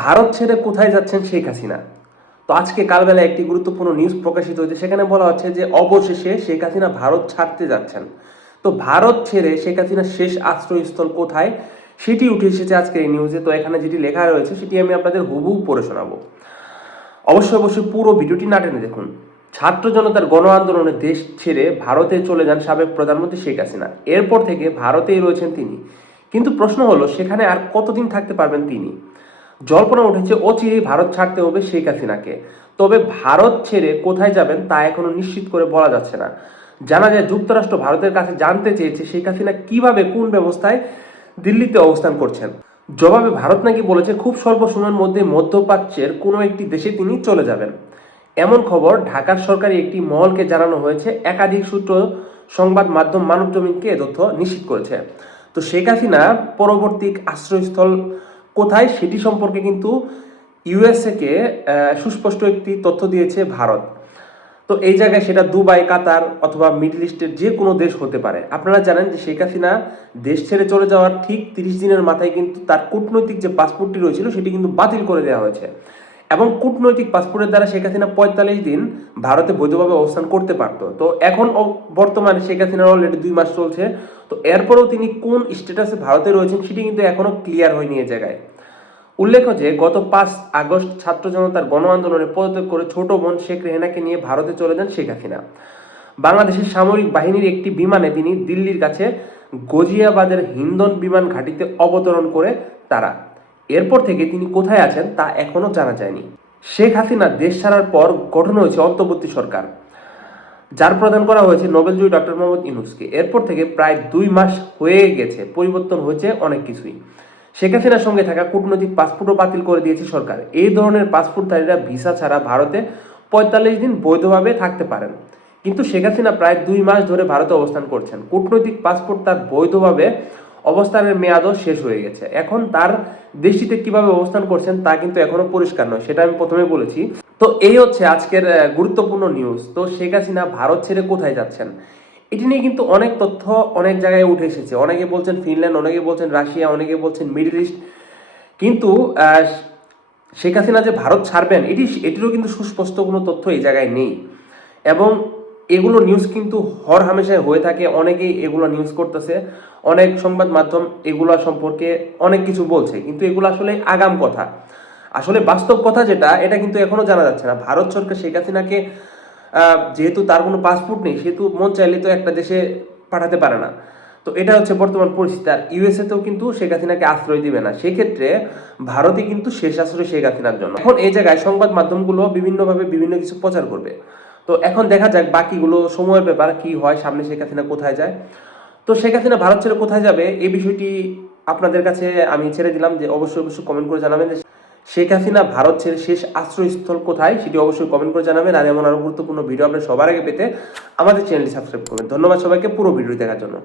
ভারত ছেড়ে কোথায় যাচ্ছেন শেখ হাসিনা? তো আজকে কালবেলা একটি গুরুত্বপূর্ণ নিউজ প্রকাশিত হয়েছে, সেখানে বলা হচ্ছে যে অবশেষে শেখ হাসিনা ভারত ছাড়তে যাচ্ছেন। তো ভারত ছেড়ে শেখ হাসিনার শেষ আশ্রয়স্থল কোথায় সেটি উঠে এসেছে আজকে এই নিউজে। তো এখানে যেটি লেখা রয়েছে সেটি আমি আপনাদের হুবহু পড়ে শোনাবো। অবশ্যই অবশ্যই পুরো ভিডিওটি না টেনে দেখুন। ছাত্র জনতার গণ আন্দোলনে দেশ ছেড়ে ভারতে চলে যান সাবেক প্রধানমন্ত্রী শেখ হাসিনা। এরপর থেকে ভারতেই রয়েছেন তিনি, কিন্তু প্রশ্ন হলো সেখানে আর কতদিন থাকতে পারবেন তিনি। জল্পনা উঠেছে অচিরেই ভারত ছাড়তে হবে শেখ হাসিনাকে। তবে ভারত ছেড়ে কোথায় যাবেন তা এখনো নিশ্চিত করে বলা যাচ্ছে না। জানা যায় যুক্তরাষ্ট্র ভারতের কাছে জানতে চেয়েছে শেখ হাসিনা কিভাবে কোন ব্যবস্থায় দিল্লিতে অবস্থান করছেন। জবাবে ভারত নাকি বলেছে খুব স্বল্প সময়ের মধ্যে মধ্যপ্রাচ্যের কোনো একটি দেশে তিনি চলে যাবেন। এমন খবর ঢাকার সরকারি একটি মহলকে জানানো হয়েছে। একাধিক সূত্র সংবাদ মাধ্যম মানবজমিনকে এ তথ্য নিশ্চিত করেছে। তো শেখ হাসিনা পরবর্তী আশ্রয়স্থল কোথায় সেটি সম্পর্কে কিন্তু ইউএসএ কে সুস্পষ্ট একটি তথ্য দিয়েছে ভারত। তো এই জায়গায় সেটা দুবাই, কাতার অথবা মিডল ইস্টের যে কোনো দেশ হতে পারে। আপনারা জানেন যে শেখ হাসিনা দেশ ছেড়ে চলে যাওয়ার ঠিক 30 দিনের মাথায় কিন্তু তার কূটনৈতিক যে পাসপোর্টটি রয়েছিল সেটি কিন্তু বাতিল করে দেওয়া হয়েছে, এবং কূটনৈতিক পাসপোর্টের দ্বারা শেখ হাসিনা 45 দিন ভারতে বৈধভাবে অবস্থান করতে পারত। তো এখন বর্তমানে শেখ হাসিনার অলরেডি 2 মাস চলছে। তো এরপরেও তিনি কোন স্ট্যাটাসে ভারতে রয়েছেন সেটি কিন্তু এখনো ক্লিয়ার হয়নি এ জায়গায়। উল্লেখ্য যে গত 5 আগস্ট ছাত্র জনতার গণ আন্দোলনে পদত্যাগ করে ছোট বোন শেখ রেহেনাকে নিয়ে ভারতে চলে যান শেখ হাসিনা। বাংলাদেশের সামরিক বাহিনীর একটি বিমানে তিনি দিল্লির কাছে গজিয়াবাদের হিন্দন বিমান ঘাঁটিতে অবতরণ করে তারা। এরপর থেকে তিনি কোথায় আছেন তা এখনো জানা যায়নি। শেখ হাসিনা দেশ ছাড়ার পর গঠন হয়েছে অন্তর্বর্তী সরকার, যার প্রদান করা হয়েছে নোবেলজয়ী ডক্টর মোহাম্মদ ইউনূসকে। এরপর থেকে প্রায় 2 মাস হয়ে গেছে, পরিবর্তন হয়েছে অনেক কিছুই। শেখ হাসিনার সঙ্গে থাকা কূটনৈতিক পাসপোর্টও বাতিল করে দিয়েছে সরকার। এই ধরনের পাসপোর্টধারীরা ভিসা ছাড়া ভারতে 45 দিন বৈধভাবে থাকতে পারেন, কিন্তু শেখ হাসিনা প্রায় 2 মাস ধরে ভারতে অবস্থান করছেন। কূটনৈতিক পাসপোর্ট তার বৈধভাবে অবস্থানের মেয়াদও শেষ হয়ে গেছে। এখন তার দেশটিতে কিভাবে অবস্থান করছেন তা কিন্তু এখনো পরিষ্কার নয়, সেটা আমি প্রথমে বলেছি। তো এই হচ্ছে আজকের গুরুত্বপূর্ণ নিউজ। তো শেখ হাসিনা ভারত ছেড়ে কোথায় যাচ্ছেন এটি নিয়ে কিন্তু অনেক তথ্য অনেক জায়গায় উঠে এসেছে। অনেকে বলছেন ফিনল্যান্ড, অনেকে বলছেন রাশিয়া, অনেকে বলছেন মিডল ইস্ট। কিন্তু শেখ হাসিনা যে ভারত ছাড়বেন এটিরও কিন্তু সুস্পষ্ট কোনো তথ্য এই জায়গায় নেই, এবং এগুলো নিউজ কিন্তু হর হামেশায় হয়ে থাকে। অনেকেই এগুলো নিউজ করতেছে, অনেক সংবাদ মাধ্যম এগুলো সম্পর্কে অনেক কিছু বলছে, কিন্তু এগুলো আসলে আগাম কথা। আসলে বাস্তব কথা যেটা, এটা কিন্তু এখনো জানা যাচ্ছে না। ভারত সরকার শেখ হাসিনাকে যেহেতু তার কোনো পাসপোর্ট নেই, সেহেতু মন চাইলে তো একটা দেশে পাঠাতে পারে না। তো এটা হচ্ছে বর্তমান পরিস্থিতি। আর ইউএসএ তেও কিন্তু শেখ হাসিনাকে আশ্রয় দিবে না, সেক্ষেত্রে ভারতই কিন্তু শেষ আশ্রয় শেখ হাসিনার জন্য। এখন এই জায়গায় সংবাদ মাধ্যমগুলো বিভিন্নভাবে বিভিন্ন কিছু প্রচার করবে। তো এখন দেখা যাক বাকিগুলো সময়ের ব্যাপার, কি হয়, সামনে শেখ হাসিনা কোথায় যায়। তো শেখ হাসিনা ভারত ছেড়ে কোথায় যাবে এই বিষয়টি আপনাদের কাছে আমি ছেড়ে দিলাম, যে অবশ্যই অবশ্যই কমেন্ট করে জানাবেন যে শেখ হাসিনা ভারত ছেড়ে শেষ আশ্রয়স্থল কোথায় সেটি অবশ্যই কমেন্ট করে জানাবেন। আর এমন আরো গুরুত্বপূর্ণ ভিডিও আপনার সবার আগে পেতে আমাদের চ্যানেলটি সাবস্ক্রাইব করবেন। ধন্যবাদ সবাইকে পুরো ভিডিও দেখার জন্য।